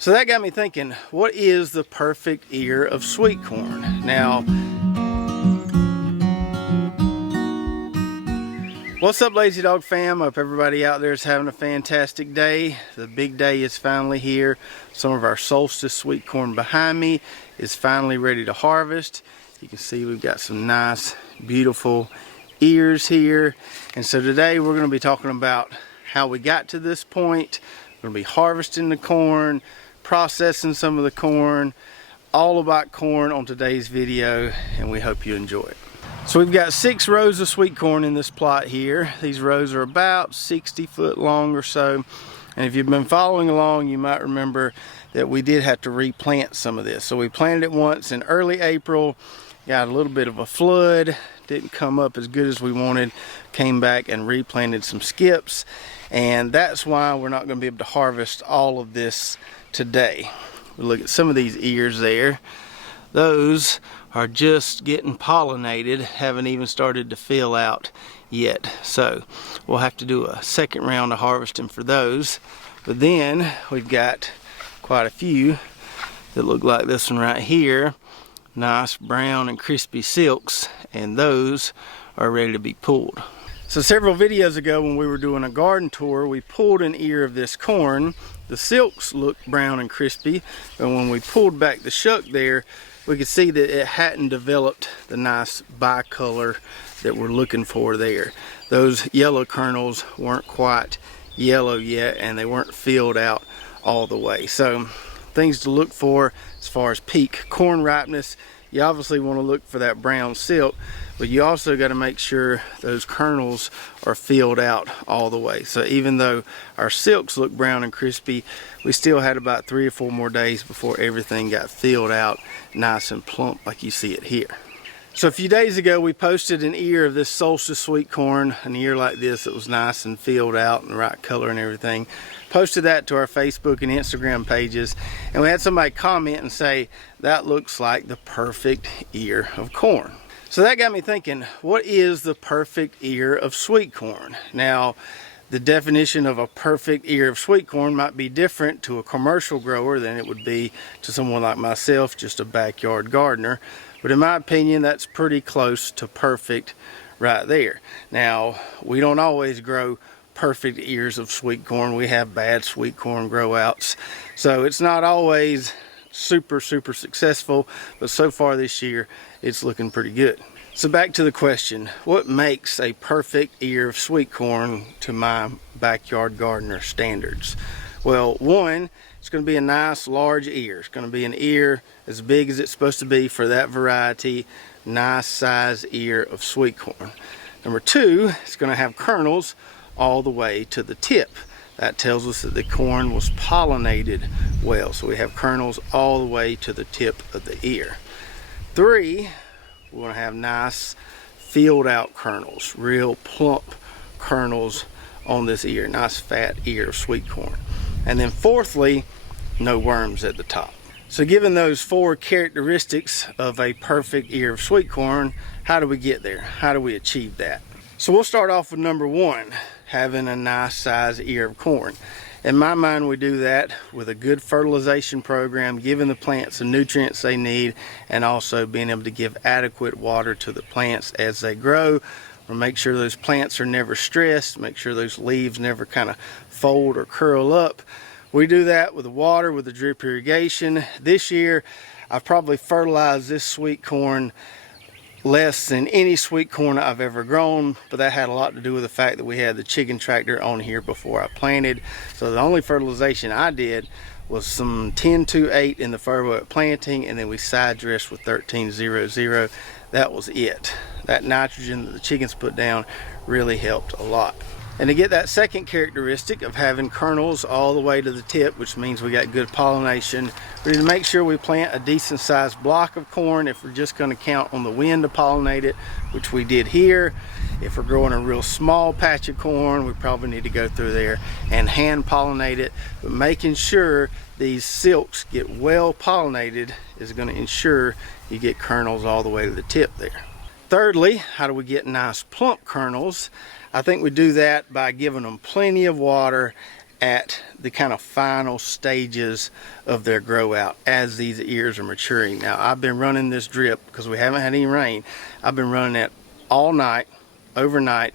So that got me thinking, what is the perfect ear of sweet corn? Now, what's up, Lazy Dog fam? Hope everybody out there is having a fantastic day. The big day is finally here. Some of our Solstice sweet corn behind me is finally ready to harvest. You can see we've got some nice, beautiful ears here. And so today we're going to be talking about how we got to this point. We're going to be harvesting the corn, processing some of the corn, all about corn on today's video, and we hope you enjoy it. So we've got 6 rows of sweet corn in this plot here. These rows are about 60 foot long or so. And if you've been following along, you might remember that we did have to replant some of this. So we planted it once in early April, got a little bit of a flood, didn't come up as good as we wanted, came back and replanted some skips. And that's why we're not going to be able to harvest all of this today. We look at some of these ears there. Those are just getting pollinated, haven't even started to fill out yet. So we'll have to do a second round of harvesting for those. But then we've got quite a few that look like this one right here. Nice brown and crispy silks, and those are ready to be pulled. So several videos ago when we were doing a garden tour, we pulled an ear of this corn. The silks looked brown and crispy, but when we pulled back the shuck there, we could see that it hadn't developed the nice bicolor that we're looking for there. Those yellow kernels weren't quite yellow yet, and they weren't filled out all the way. So things to look for as far as peak corn ripeness, you obviously want to look for that brown silk, but you also got to make sure those kernels are filled out all the way. So even though our silks look brown and crispy, we still had about 3 or 4 more days before everything got filled out nice and plump like you see it here. So a few days ago we posted an ear of this Solstice sweet corn, an ear like this that was nice and filled out and the right color and everything. Posted that to our Facebook and Instagram pages, and we had somebody comment and say that looks like the perfect ear of corn. So that got me thinking, what is the perfect ear of sweet corn? Now, the definition of a perfect ear of sweet corn might be different to a commercial grower than it would be to someone like myself, just a backyard gardener. But in my opinion, that's pretty close to perfect right there. Now, we don't always grow perfect ears of sweet corn. We have bad sweet corn grow outs. So it's not always super successful, but so far this year, it's looking pretty good. So back to the question, what makes a perfect ear of sweet corn to my backyard gardener standards? Well, one, it's going to be a nice large ear. It's going to be an ear as big as it's supposed to be for that variety, nice size ear of sweet corn. Number 2, it's going to have kernels all the way to the tip. That tells us that the corn was pollinated well. So we have kernels all the way to the tip of the ear. 3, we want to have nice filled out kernels, real plump kernels on this ear, nice fat ear of sweet corn. And then fourthly, no worms at the top. So given those 4 characteristics of a perfect ear of sweet corn, how do we get there? How do we achieve that? So we'll start off with number 1, having a nice size ear of corn. In my mind, we do that with a good fertilization program, giving the plants the nutrients they need, and also being able to give adequate water to the plants as they grow. We'll make sure those plants are never stressed, make sure those leaves never kind of fold or curl up. We do that with the water, with the drip irrigation. This year, I've probably fertilized this sweet corn less than any sweet corn I've ever grown, but that had a lot to do with the fact that we had the chicken tractor on here before I planted. So the only fertilization I did was some 10-2-8 in the furrow at planting, and then we side dressed with 13-0-0. That was it. That nitrogen that the chickens put down really helped a lot. And to get that second characteristic of having kernels all the way to the tip, which means we got good pollination, we need to make sure we plant a decent sized block of corn if we're just going to count on the wind to pollinate it, which we did here. If we're growing a real small patch of corn, we probably need to go through there and hand pollinate it. But making sure these silks get well pollinated is going to ensure you get kernels all the way to the tip there. Thirdly, how do we get nice plump kernels? I think we do that by giving them plenty of water at the kind of final stages of their grow out as these ears are maturing. Now, I've been running this drip because we haven't had any rain. I've been running it all night, overnight,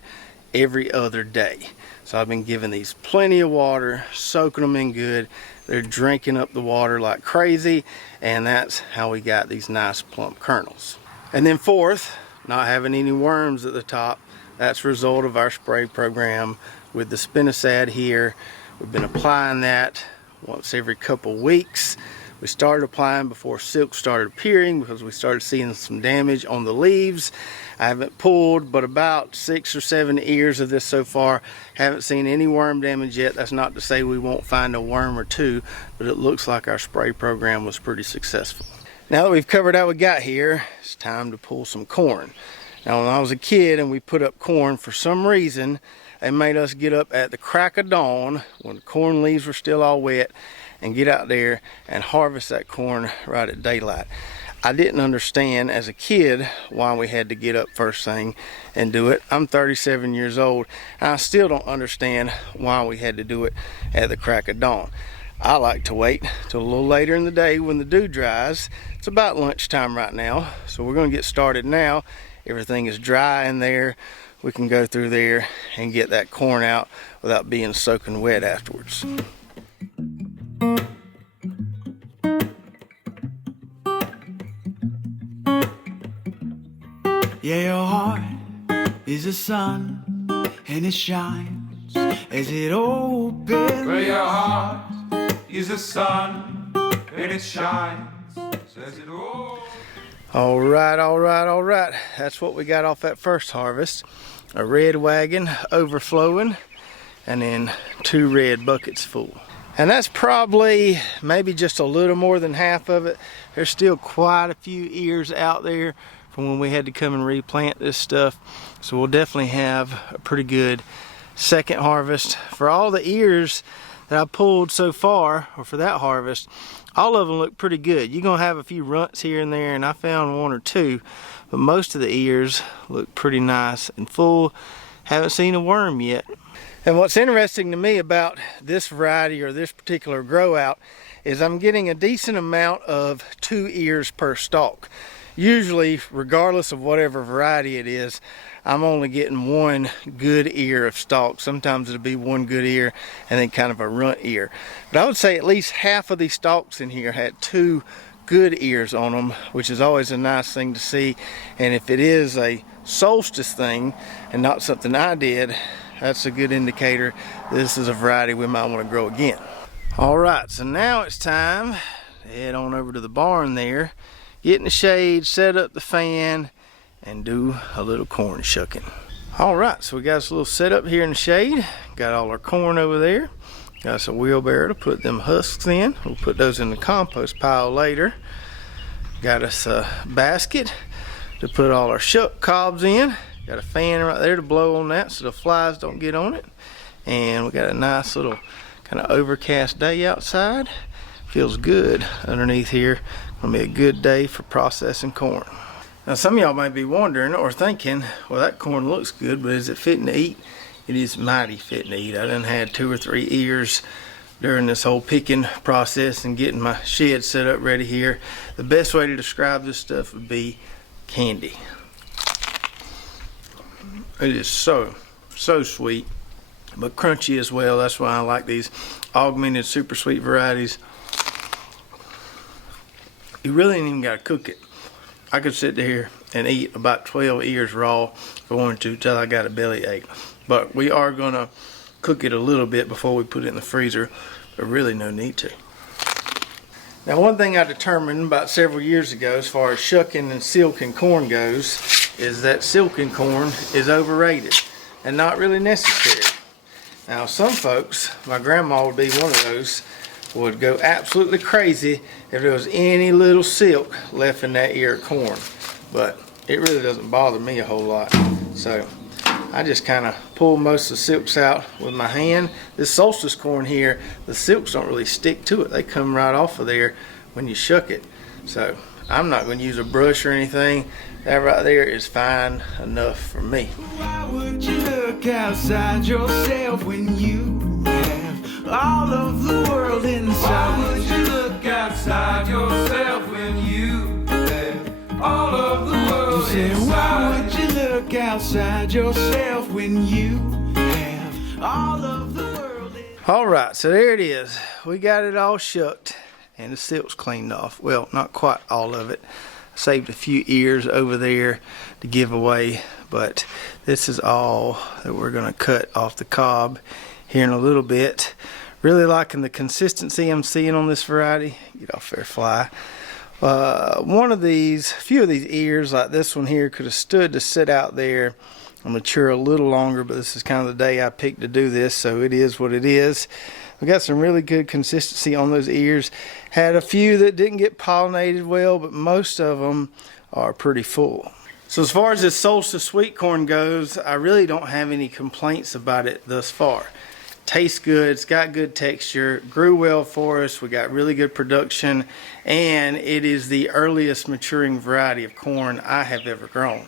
every other day. So I've been giving these plenty of water, soaking them in good. They're drinking up the water like crazy, and that's how we got these nice plump kernels. And then fourth, not having any worms at the top. That's a result of our spray program with the spinosad here. We've been applying that once every couple weeks. We started applying before silk started appearing because we started seeing some damage on the leaves. I haven't pulled but about 6 or 7 ears of this so far. Haven't seen any worm damage yet. That's not to say we won't find a worm or two, but it looks like our spray program was pretty successful. Now that we've covered how we got here, it's time to pull some corn. Now, when I was a kid and we put up corn, for some reason, they made us get up at the crack of dawn when the corn leaves were still all wet and get out there and harvest that corn right at daylight. I didn't understand as a kid why we had to get up first thing and do it. I'm 37 years old and I still don't understand why we had to do it at the crack of dawn. I like to wait till a little later in the day when the dew dries. It's about lunchtime right now, so we're going to get started now. Everything is dry in there. We can go through there and get that corn out without being soaking wet afterwards. Yeah, your heart is a sun and it shines as it opens. Well, your heart is a sun and it shines as it opens. All right. That's what we got off that first harvest. A red wagon overflowing, and then 2 red buckets full. And that's probably maybe just a little more than half of it. There's still quite a few ears out there from when we had to come and replant this stuff. So we'll definitely have a pretty good second harvest. For all the ears that I pulled so far, or for that harvest, all of them look pretty good. You're gonna have a few runts here and there, and I found 1 or 2, but most of the ears look pretty nice and full. Haven't seen a worm yet. And what's interesting to me about this variety or this particular grow out is I'm getting a decent amount of 2 ears per stalk. Usually, regardless of whatever variety it is, I'm only getting 1 good ear of stalk. Sometimes it'll be 1 good ear and then kind of a runt ear. But I would say at least half of these stalks in here had 2 good ears on them, which is always a nice thing to see. And if it is a Solstice thing and not something I did, that's a good indicator this is a variety we might want to grow again. All right, so now it's time to head on over to the barn there, get in the shade, set up the fan, and do a little corn shucking. All right, so we got us a little setup here in the shade. Got all our corn over there. Got us a wheelbarrow to put them husks in. We'll put those in the compost pile later. Got us a basket to put all our shuck cobs in. Got a fan right there to blow on that so the flies don't get on it. And we got a nice little kind of overcast day outside. Feels good underneath here. Gonna be a good day for processing corn. Now, some of y'all might be wondering or thinking, well, that corn looks good, but is it fitting to eat? It is mighty fitting to eat. I done had 2 or 3 ears during this whole picking process and getting my shed set up ready here. The best way to describe this stuff would be candy. It is so sweet, but crunchy as well. That's why I like these augmented super sweet varieties. You really ain't even got to cook it. I could sit there and eat about 12 ears raw if I wanted to till I got a bellyache. But we are gonna cook it a little bit before we put it in the freezer, but really no need to. Now, one thing I determined about several years ago as far as shucking and silking corn goes is that silking corn is overrated and not really necessary. Now, some folks, my grandma would be one of those, would go absolutely crazy if there was any little silk left in that ear of corn, but it really doesn't bother me a whole lot. So I just kind of pull most of the silks out with my hand. This Solstice corn here, the silks don't really stick to it. They come right off of there when you shuck it. So I'm not going to use a brush or anything. That right there is fine enough for me. Why would you look outside yourself when you have all of the world Why inside. would you look outside yourself when you have all of the world Say, why inside? would you look outside yourself when you have all of the world inside? All right, so there it is. We got it all shucked and the silk's cleaned off. Well, not quite all of it. I saved a few ears over there to give away, but this is all that we're gonna cut off the cob here in a little bit. Really liking the consistency I'm seeing on this variety. Get off there, fly. One of these, a few of these ears, like this one here, could have stood to sit out there and mature a little longer, but this is kind of the day I picked to do this, so it is what it is. We got some really good consistency on those ears. Had a few that didn't get pollinated well, but most of them are pretty full. So as far as this Solstice sweet corn goes, I really don't have any complaints about it thus far. Tastes good, it's got good texture, grew well for us, we got really good production, and it is the earliest maturing variety of corn I have ever grown.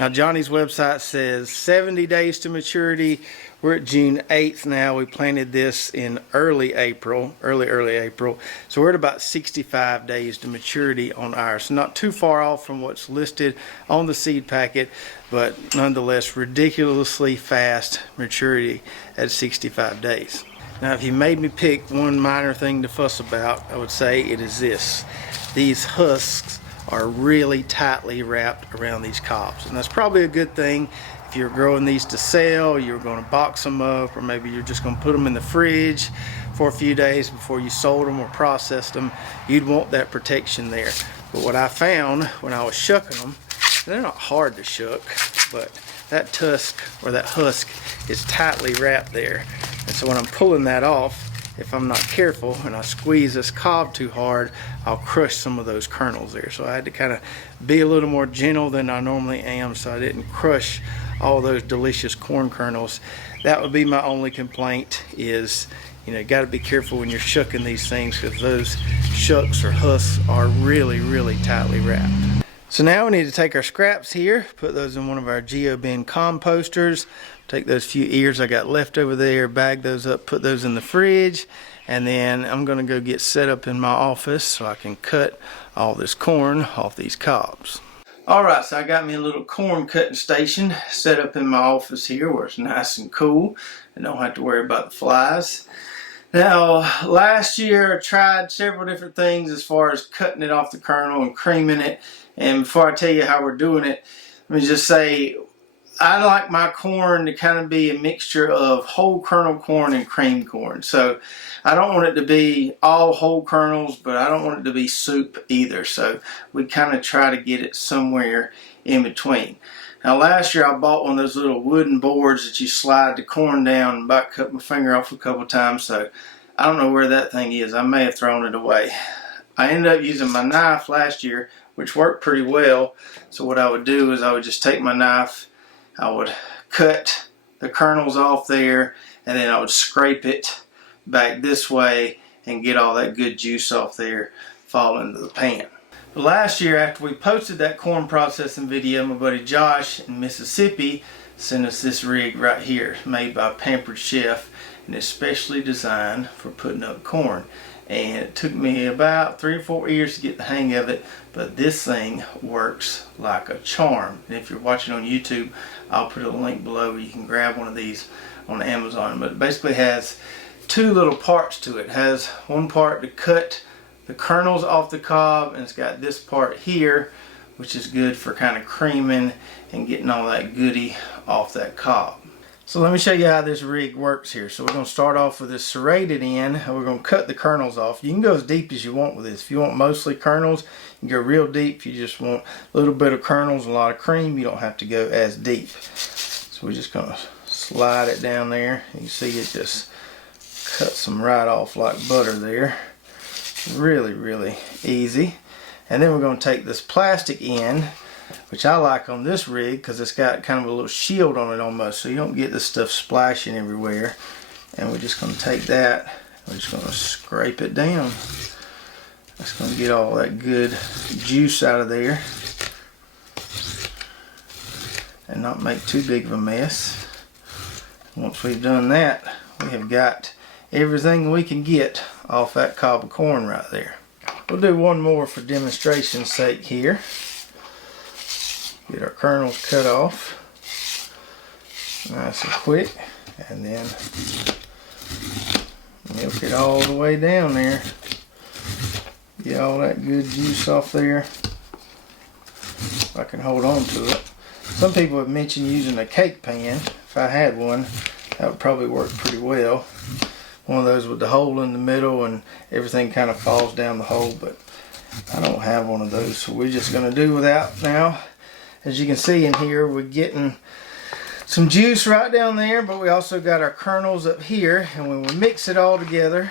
Now Johnny's website says 70 days to maturity. We're at June 8th now. We planted this in early April, early April. So we're at about 65 days to maturity on ours. So not too far off from what's listed on the seed packet, but nonetheless ridiculously fast maturity at 65 days. Now if you made me pick one minor thing to fuss about, I would say it is this. These husks are really tightly wrapped around these cobs, and that's probably a good thing. If you're growing these to sell, you're going to box them up, or maybe you're just going to put them in the fridge for a few days before you sold them or processed them, you'd want that protection there. But what I found when I was shucking them, they're not hard to shuck, but that tusk or that husk is tightly wrapped there. And so when I'm pulling that off, if I'm not careful and I squeeze this cob too hard, I'll crush some of those kernels there. So I had to kind of be a little more gentle than I normally am, so I didn't crush all those delicious corn kernels. That would be my only complaint is, you know, you got to be careful when you're shucking these things, because those shucks or husks are really, really tightly wrapped. So now we need to take our scraps here, put those in one of our GeoBin composters, take those few ears I got left over there, bag those up, put those in the fridge, and then I'm going to go get set up in my office so I can cut all this corn off these cobs. Alright, so I got me a little corn cutting station set up in my office here where it's nice and cool and don't have to worry about the flies. Now, last year I tried several different things as far as cutting it off the kernel and creaming it. And before I tell you how we're doing it, let me just say I like my corn to kind of be a mixture of whole kernel corn and cream corn. So I don't want it to be all whole kernels, but I don't want it to be soup either. So we kind of try to get it somewhere in between. Now last year I bought one of those little wooden boards that you slide the corn down, and about cut my finger off a couple times, so I don't know where that thing is. I may have thrown it away. I ended up using my knife last year, which worked pretty well. So what I would do is I would just take my knife, I would cut the kernels off there, and then I would scrape it back this way and get all that good juice off there, fall into the pan. Last year, after we posted that corn processing video, my buddy Josh in Mississippi sent us this rig right here, made by Pampered Chef, and it's specially designed for putting up corn. And it took me about 3 or 4 years to get the hang of it, but this thing works like a charm. And if you're watching on YouTube, I'll put a link below where you can grab one of these on Amazon. But it basically has 2 little parts to it. It has one part to cut the kernels off the cob, and it's got this part here, which is good for kind of creaming and getting all that goodie off that cob. So let me show you how this rig works here. So we're going to start off with this serrated end, and we're going to cut the kernels off. You can go as deep as you want with this. If you want mostly kernels, you can go real deep. If you just want a little bit of kernels and a lot of cream, you don't have to go as deep. So we're just going to slide it down there. You can see it just cuts them right off like butter there. Really, really easy. And then we're going to take this plastic end, which I like on this rig because it's got kind of a little shield on it almost, so you don't get this stuff splashing everywhere. And we're just going to take that, we're just going to scrape it down. That's going to get all that good juice out of there and not make too big of a mess. Once we've done that, we have got everything we can get off that cob of corn right there. We'll do one more for demonstration's sake here. Get our kernels cut off nice and quick, and then milk it all the way down there. Get all that good juice off there. If I can hold on to it. Some people have mentioned using a cake pan. If I had one, that would probably work pretty well. One of those with the hole in the middle and everything kind of falls down the hole, but I don't have one of those, so we're just going to do without now. As you can see in here, we're getting some juice right down there, but we also got our kernels up here, and when we mix it all together,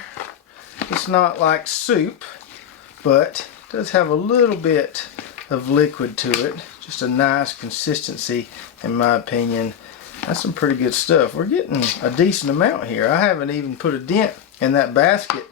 it's not like soup, but it does have a little bit of liquid to it. Just a nice consistency, in my opinion. That's some pretty good stuff. We're getting a decent amount here. I haven't even put a dent in that basket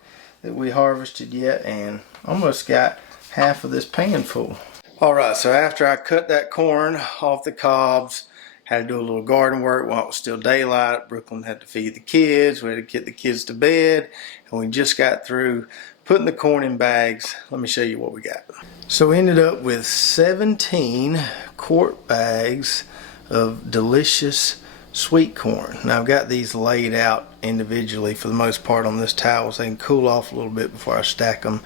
that we harvested yet, and almost got half of this pan full. Alright, so after I cut that corn off the cobs, had to do a little garden work while it was still daylight. Brooklyn had to feed the kids. We had to get the kids to bed. And we just got through putting the corn in bags. Let me show you what we got. So we ended up with 17 quart bags of delicious sweet corn. Now I've got these laid out individually for the most part on this towel so they can cool off a little bit before I stack them,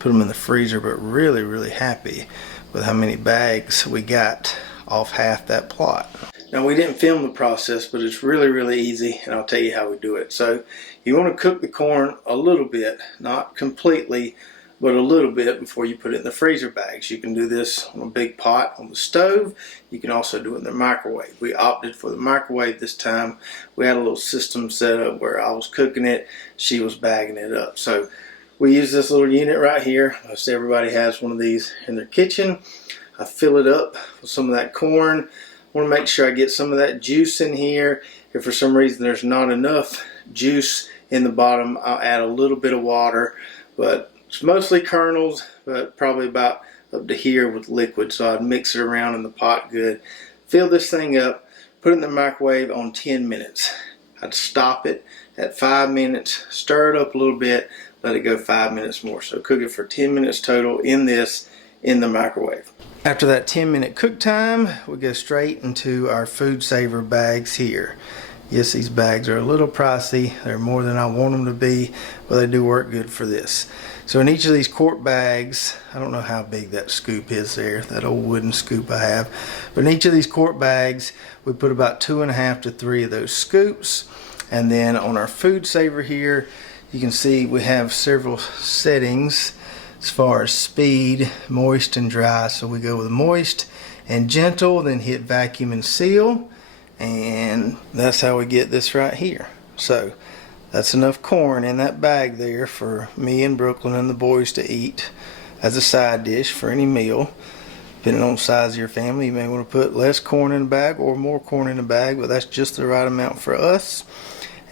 put them in the freezer, but really happy with how many bags we got off half that plot. Now we didn't film the process, but it's really easy, and I'll tell you how we do it. So you want to cook the corn a little bit, not completely, but a little bit before you put it in the freezer bags. You can do this on a big pot on the stove. You can also do it in the microwave. We opted for the microwave this time. We had a little system set up where I was cooking it, she was bagging it up. So we use this little unit right here. Most everybody has one of these in their kitchen. I fill it up with some of that corn. I want to make sure I get some of that juice in here. If for some reason there's not enough juice in the bottom, I'll add a little bit of water, but it's mostly kernels, but probably about up to here with liquid. So I'd mix it around in the pot good. Fill this thing up, put it in the microwave on 10 minutes. I'd stop it at 5 minutes, stir it up a little bit, let it go 5 minutes more. So cook it for 10 minutes total in the microwave. After that 10-minute cook time, we go straight into our food saver bags here. Yes, these bags are a little pricey. They're more than I want them to be, but they do work good for this. So in each of these quart bags, I don't know how big that scoop is there, that old wooden scoop I have, but in each of these quart bags, we put about 2.5 to 3 of those scoops. And then on our food saver here, you can see we have several settings as far as speed, moist and dry. So we go with moist and gentle, then hit vacuum and seal, and that's how we get this right here. So that's enough corn in that bag there for me and Brooklyn and the boys to eat as a side dish for any meal. Depending on the size of your family, you may want to put less corn in a bag or more corn in a bag, but that's just the right amount for us.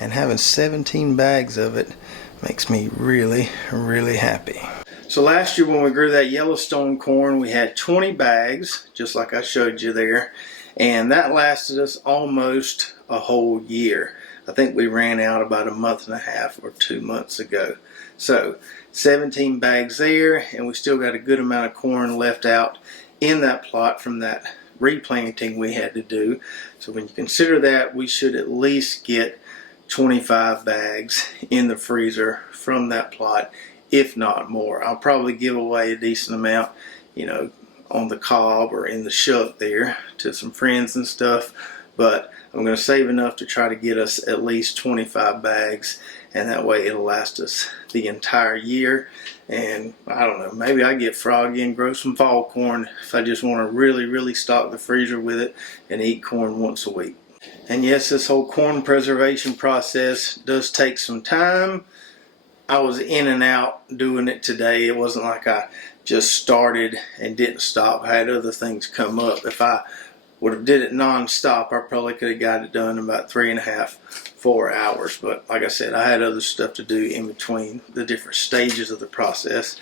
And having 17 bags of it makes me really happy. So last year when we grew that Yellowstone corn, we had 20 bags, just like I showed you there, and that lasted us almost a whole year. I think we ran out about a month and a half or 2 months ago. So 17 bags there, and we still got a good amount of corn left out in that plot from that replanting we had to do. So when you consider that, we should at least get 25 bags in the freezer from that plot, if not more. I'll probably give away a decent amount, you know, on the cob or in the shuck there to some friends and stuff, but I'm going to save enough to try to get us at least 25 bags, and that way it'll last us the entire year. And I don't know, maybe I get froggy and grow some fall corn if I just want to really stock the freezer with it and eat corn once a week. And yes, this whole corn preservation process does take some time. I was in and out doing it today. It wasn't like I just started and didn't stop. I had other things come up. If I would have did it non-stop, I probably could have got it done in about 3.5 to 4 hours. But like I said, I had other stuff to do in between the different stages of the process.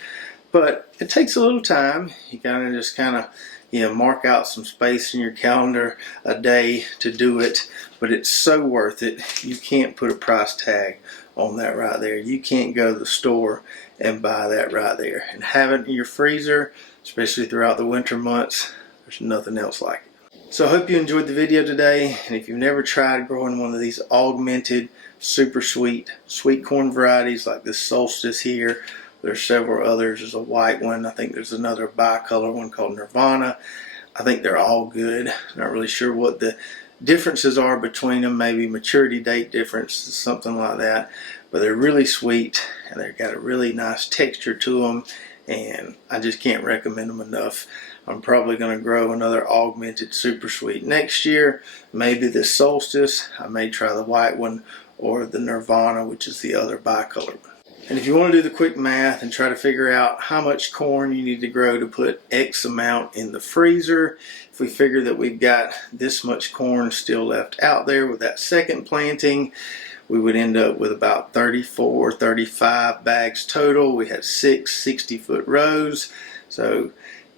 But it takes a little time. You just kind of mark out some space in your calendar a day to do it. But it's so worth it. You can't put a price tag on that right there. You can't go to the store and buy that right there. And have it in your freezer, especially throughout the winter months, there's nothing else like it. So I hope you enjoyed the video today, and if you've never tried growing one of these augmented super sweet corn varieties like this Solstice here, there's several others. There's a white one. I think there's another bicolor one called Nirvana. I think they're all good. Not really sure what the differences are between them. Maybe maturity date difference, something like that. But they're really sweet, and they've got a really nice texture to them, and I just can't recommend them enough. I'm probably going to grow another augmented super sweet next year. Maybe this Solstice. I may try the white one or the Nirvana, which is the other bicolor one. And if you want to do the quick math and try to figure out how much corn you need to grow to put X amount in the freezer, if we figure that we've got this much corn still left out there with that second planting, we would end up with about 34, 35 bags total. We had 6 60-foot rows. So,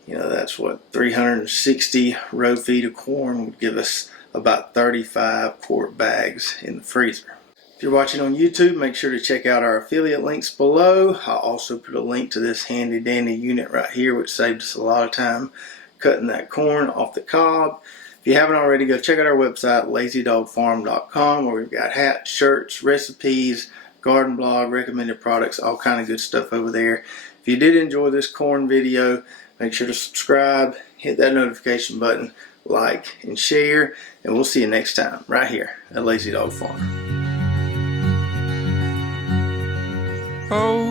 you know, that's what 360 row feet of corn would give us about 35 quart bags in the freezer. If you're watching on YouTube, make sure to check out our affiliate links below. I'll also put a link to this handy dandy unit right here, which saved us a lot of time cutting that corn off the cob. If you haven't already, go check out our website, lazydogfarm.com, where we've got hats, shirts, recipes, garden blog, recommended products, all kind of good stuff over there. If you did enjoy this corn video, make sure to subscribe, hit that notification button, like, and share, and we'll see you next time right here at Lazy Dog Farm. Oh,